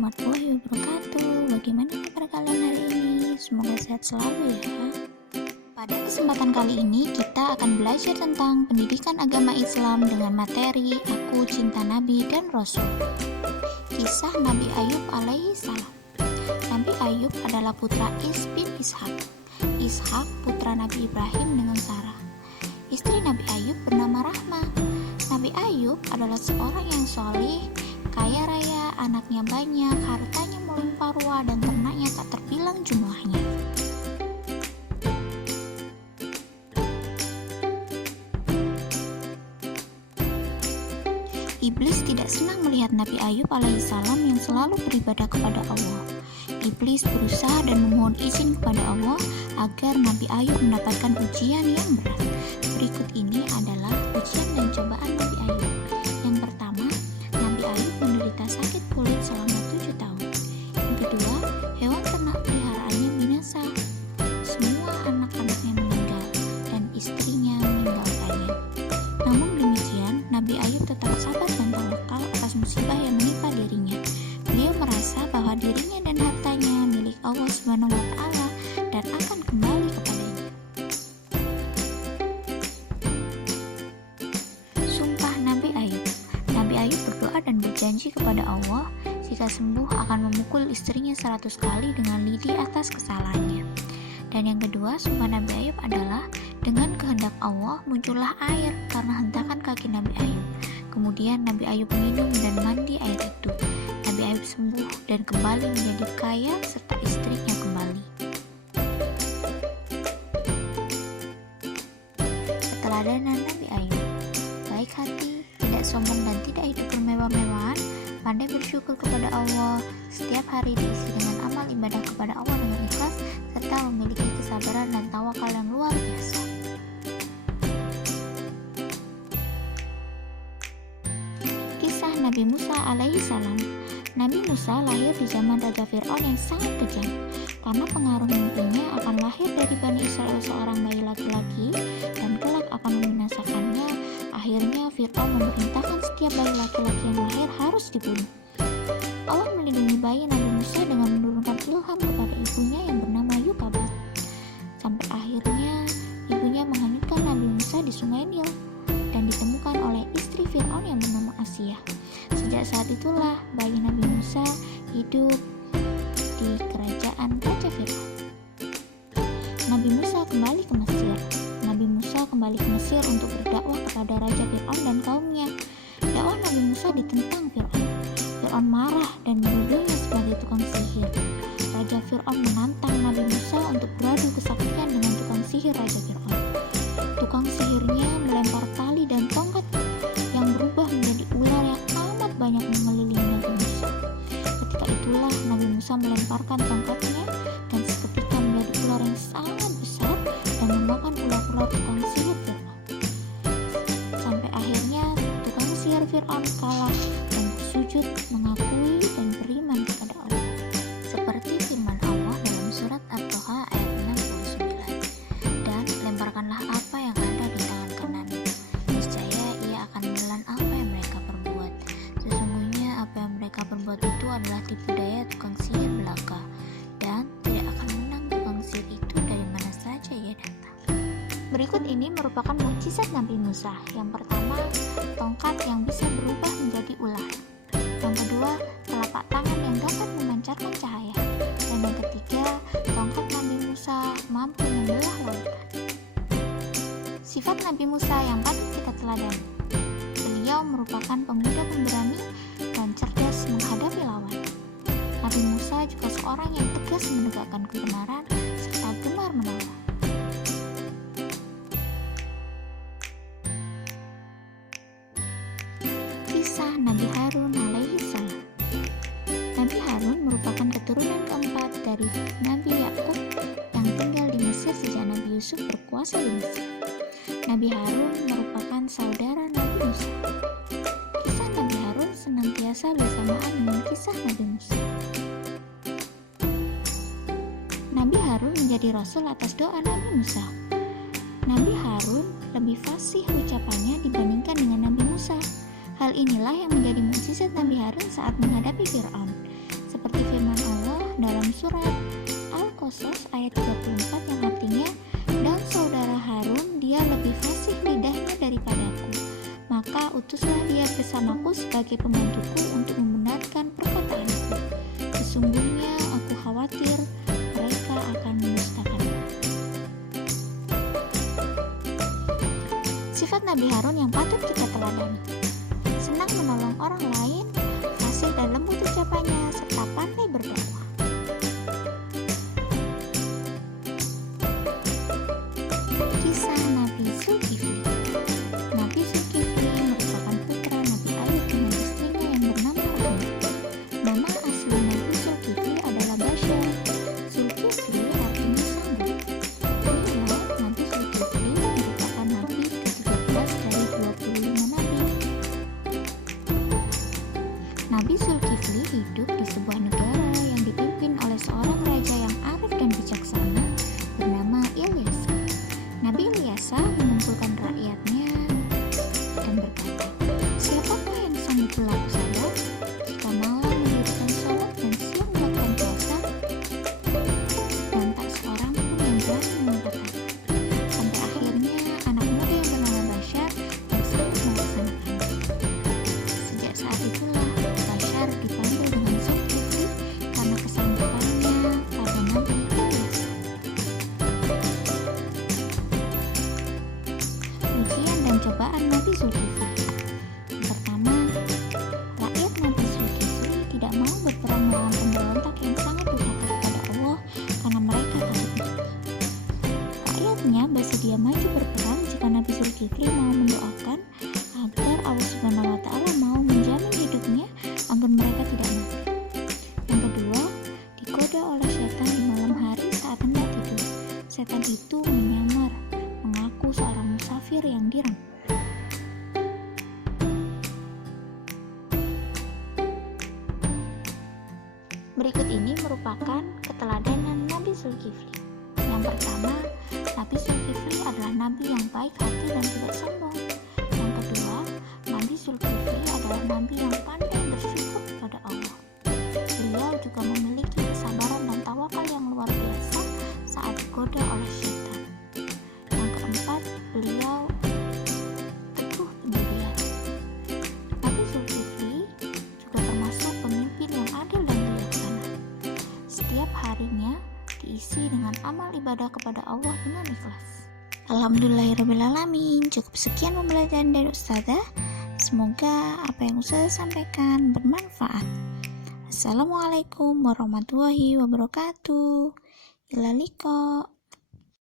warahmatullahi wabarakatuh. Bagaimana kabar kalian hari ini? Semoga sehat selalu ya. Pada kesempatan kali ini kita akan belajar tentang pendidikan agama Islam dengan materi Aku Cinta Nabi dan Rasul. Kisah Nabi Ayub alaihi salam. Nabi Ayub adalah putra Is bin Ishak. Ishak putra Nabi Ibrahim dengan Sarah. Istri Nabi Ayub bernama Rahmah. Nabi Ayub adalah seorang yang soleh, kaya raya, anaknya banyak, hartanya melimpah ruah, dan ternaknya tak terbilang jumlahnya. Iblis tidak senang melihat Nabi Ayub alaihissalam yang selalu beribadah kepada Allah. Iblis berusaha dan memohon izin kepada Allah agar Nabi Ayub mendapatkan ujian yang berat. Berikut ini adalah ujian dan cobaan Nabi Ayub. Yang pertama, Nabi Ayub menderita sakit kulit selama 7 tahun. Yang kedua, hewan ternak peliharaannya binasa. Semua anak-anaknya meninggal dan istrinya meninggalkannya. Namun demikian, Nabi Ayub tetap sabar dan tawakal atas musibah yang menimpa dirinya. Beliau merasa bahwa dirinya dan hartanya milik Allah Subhanahu wa Ta'ala dan akan kembali kepadanya. Sumpah Nabi Ayub. Nabi Ayub berdoa dan berjanji kepada Allah jika sembuh akan memukul istrinya 100 kali dengan lidi atas kesalahannya. Dan yang kedua, sumpah Nabi Ayub adalah dengan kehendak Allah muncullah air karena hentakan kaki Nabi Ayub. Kemudian Nabi Ayub minum dan mandi air itu. Nabi Ayub sembuh dan kembali menjadi kaya serta istrinya kembali. Keteladanan Nabi Ayub. Baik hati, tidak sombong dan tidak hidup bermewah-mewahan, pandai bersyukur kepada Allah, setiap hari diisi dengan amal ibadah kepada Allah dengan ikhlas, serta memiliki kesabaran dan tawakal yang luar biasa. Kisah Nabi Musa alaihi salam. Nabi Musa lahir di zaman Raja Fir'aun yang sangat kejam. Karena pengaruh mimpinya akan lahir dari Bani Israel seorang bayi laki-laki dan kelak akan membinasakannya. Akhirnya Fir'aun memerintahkan setiap bayi laki-laki yang lahir harus dibunuh. Allah melindungi bayi Nabi Musa dengan menurunkan ilham kepada ibunya yang bernama Yukabad. Sampai akhirnya ibunya menghanyutkan Nabi Musa di sungai Nil dan ditemukan oleh istri Fir'aun yang bernama Asiyah. Sejak saat itulah bayi Nabi Musa hidup di kerajaan Raja Fir'aun. Nabi Musa kembali ke Mesir. Nabi Musa kembali ke Mesir untuk berdakwah kepada Raja Fir'aun dan kaumnya. Dakwah Nabi Musa ditentang Fir'aun. Fir'aun marah dan menuduhnya sebagai tukang sihir. Raja Fir'aun menantang Nabi Musa untuk beradu kesaktian dengan tukang sihir Raja Fir'aun. Tukang sihirnya melempar tali dan tongkat yang berubah menjadi ular yang amat banyak mengelilingi Nabi Musa. Ketika itulah Nabi Musa melemparkan tongkatnya dan seketika menjadi ular yang sangat besar dan memakan ular-ular tukang sihir Fir'aun. Sampai akhirnya tukang sihir Fir'aun kalah dan bersujud mengakui dan beriman kepada Allah. Seperti firman Allah dalam surat At-Toha ayat 69. Dan lemparkanlah apa yang ada di tangan kananmu. Niscaya ia akan menelan apa yang mereka perbuat. Sesungguhnya apa yang mereka perbuat itu adalah tipu daya tukang sihir belaka. Dan tidak akan menang tukang sihir itu dari mana saja ia datang. Berikut ini merupakan mukjizat Nabi Musa. Yang pertama, tongkat yang bisa berubah menjadi ular. Yang kedua, telapak tangan yang dapat memancarkan cahaya. Dan yang ketiga, tongkat Nabi Musa mampu membelah lautan. Sifat Nabi Musa yang patut kita teladani. Beliau merupakan pemuda pemberani dan cerdas menghadapi lawan. Nabi Musa juga seorang yang tegas menegakkan kebenaran serta gemar menolong. Kisah Nabi Harun alaihi salam. Nabi Harun merupakan keturunan keempat dari Nabi Yakub yang tinggal di Mesir sejak Nabi Yusuf berkuasa di Mesir. Nabi Harun merupakan saudara Nabi Musa. Kisah Nabi Harun senantiasa bersamaan dengan kisah Nabi Musa. Nabi Harun menjadi rasul atas doa Nabi Musa. Nabi Harun lebih fasih ucapannya dibandingkan dengan Nabi Musa. Hal inilah yang menjadi mukjizat Nabi Harun saat menghadapi Fir'aun. dalam surat Al-Qasas ayat 34 yang artinya, dan saudara Harun dia lebih fasih lidahnya daripadaku, maka utuslah dia bersamaku sebagai pembantuku untuk membenarkan perkataanku. Sesungguhnya aku khawatir mereka akan mendustakanku. Sifat Nabi Harun yang patut kita teladani: senang menolong orang lain, fasih dan lembut ucapannya, serta pandai berdakwah. Kisah Nabi Zulkifli. Nabi Zulkifli merupakan putra Nabi Ayub dengan istrinya yang bernama Rahma. Nama asli Nabi Zulkifli adalah Bashar. Zulkifli artinya sanggup. Inilah Nabi Zulkifli merupakan Nabi ke-13 dari 25 Nabi. Nabi Zulkifli hidup di sebuah negara yang dipimpin oleh seorang raja yang arif dan bijaksana bernama Ilyasa. Nabi Ilyasa mengumpulkan rakyatnya dan berkata, "Siapakah yang sanggup berlaku sabar jika malam mendirikan sholat dan siang melakukan puasa?" Dan tak seorang pun yang berani mengatakan. Sampai akhirnya anak muda yang bernama Bashar yang sanggup melaksanakannya. Sejak saat itulah Bashar dipanggil dengan Zulkifli karena kesanggupannya pada Nabi Ilyasa. Ujian dan cobaan Nabi Zulkifli. Yang pertama, rakyat Nabi Zulkifli tidak mau berperang melawan pemberontak yang sangat durhaka kepada Allah karena mereka takut mati. Rakyatnya bersedia maju berperang jika Nabi Zulkifli mau mendoakan agar Allah Subhanahu wa Ta'ala mau menjamin hidupnya agar mereka tidak mati. Yang kedua, digoda oleh setan di malam hari saat hendak tidur. Setan itu menyamar mengaku seorang musafir yang direm. Berikut ini merupakan keteladanan Nabi Zulkifli. Yang pertama, Nabi Zulkifli adalah nabi yang baik hati dan tidak sombong. Yang kedua, Nabi Zulkifli adalah nabi yang pandai bersyukur kepada Allah. Beliau juga memiliki kesabaran dan tawakal yang luar biasa saat digoda oleh syaitan. Yang keempat, beliau teguh pendirian. Nabi Zulkifli juga termasuk pemimpin yang adil dan bijaksana. Setiap harinya diisi dengan amal ibadah kepada Allah dengan ikhlas. Alhamdulillahirrabbilalamin. Cukup sekian pembelajaran dari Ustazah. Semoga apa yang Ustazah sampaikan bermanfaat. Assalamualaikum warahmatullahi wabarakatuh. Ila liqa.